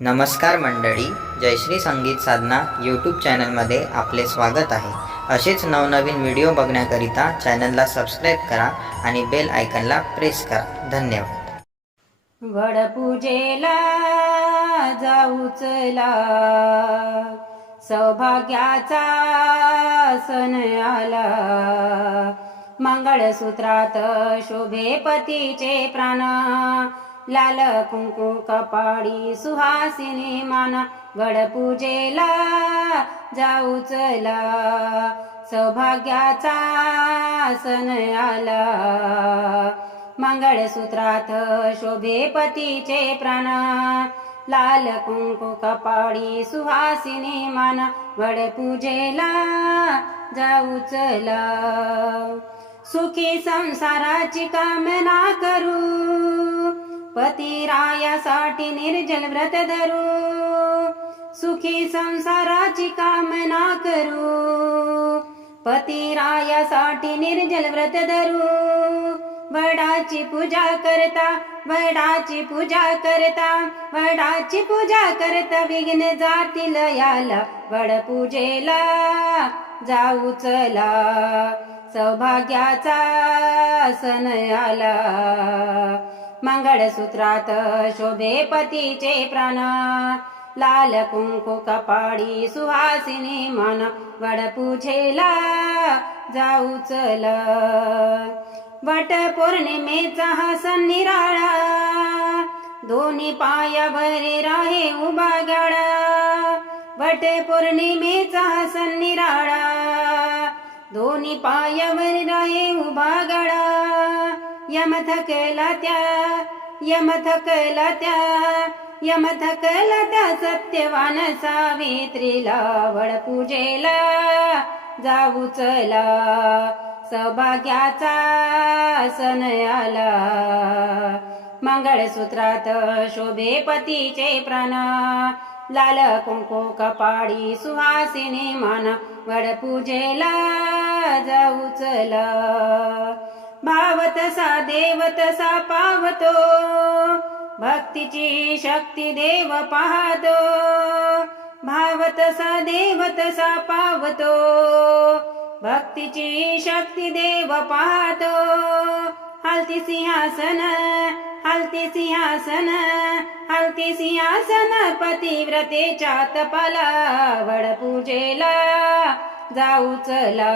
नमस्कार मंडळी, जयश्री संगीत साधना यूट्यूब चॅनलमध्ये आपले स्वागत आहे. असेच नवनवीन व्हिडिओ बघण्याकरिता चॅनलला सबस्क्राईब करा आणि बेल आयकॉनला प्रेस करा. धन्यवाद. वडपूजेला जाऊ चला, सौभाग्याचा सण आला. मंगळसूत्रात शोभे पतीचे प्राण, लाल कुंकू कपाळी सुहासिनी मान. वडपूजेला जाऊ चला, सौभाग्याचा सण आला. मंगळसूत्रात शोभे पतीचे प्राण, लाल कुंकू कपाळी सुहासिनी मान. वडपूजेला जाऊ चला, सुखी संसाराची कामना करू. पतिरायासाठी निर्जल व्रत धरू, सुखी संसाराची कामना करू. पतिरायासाठी निर्जल व्रत धरू. वडाची पूजा करता, वडाची पूजा करता, वडाची पूजा करता विघ्न जातील याला. वडपूजेला जाऊ चला, सौभाग्याचा सण आला. मंगळसूत्रात शोभे पतीचे प्राण, लाल कुंकू कपाळी सुहासिनी मान. वडपूजेला जाऊ चला, वट पौर्णिमेचा हा सण निराळा. दोन्ही पायावर राहे उभा गाडा. वट पौर्णिमेचा हा सण निराळा, दोन्ही पायावर राहे उभा गाडा. यम थकला त्या, यम थकला त्या, यम थकला त्या सत्यवान सावित्रीला. वडपूजेला जाऊ चला, सौभाग्याचा सण आला. मंगळसूत्रात शोभे पतीचे प्राण, लाल कुंकू कपाळी सुहासिनी मान. वडपूजेला जाऊ चला, भावतसा देवतसा पावतो. भक्तीची शक्ती देव पाहतो, भावतसा देवतसा पावतो. भक्तीची शक्ती देव पाहतो. हलती सिंहासन, हलती सिंहासन, हलती सिंहासन पतिव्रतेच्या तपाला. वडपूजेला जाऊ चला,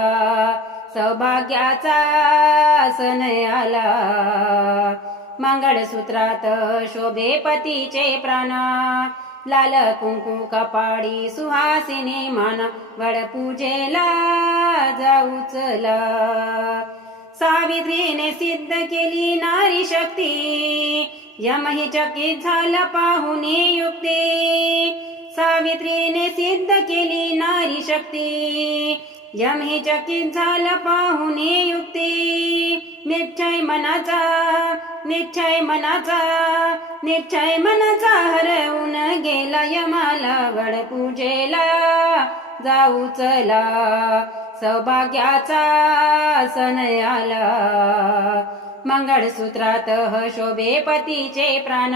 सौभाग्याचा सण आला. मंगळसूत्रात शोभे पतीचे प्राण, लाल कुंकू कपाळी सुहासिनी मान. वडपूजेला जाऊ चला, सावित्रीने सिद्ध केली नारी शक्ती. यमही चकित झाला पाहून युक्ती. सावित्रीने सिद्ध केली नारी शक्ती. यमही चकित झाला पाहून युक्ती. निश्चय मनाचा, निश्चय मनाचा, निश्चय मनाचा हरवून गेला यमाला. वडपूजेला जाऊ चला, सौभाग्याचा सण आला. मंगळसूत्रात शोभे पतीचे प्राण,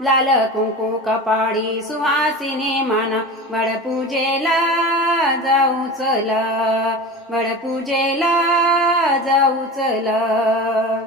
लाल कुंकू कपाळी सुहासिनी मान. वडपूजेला जाऊ चला, वडपूजेला जाऊ चला.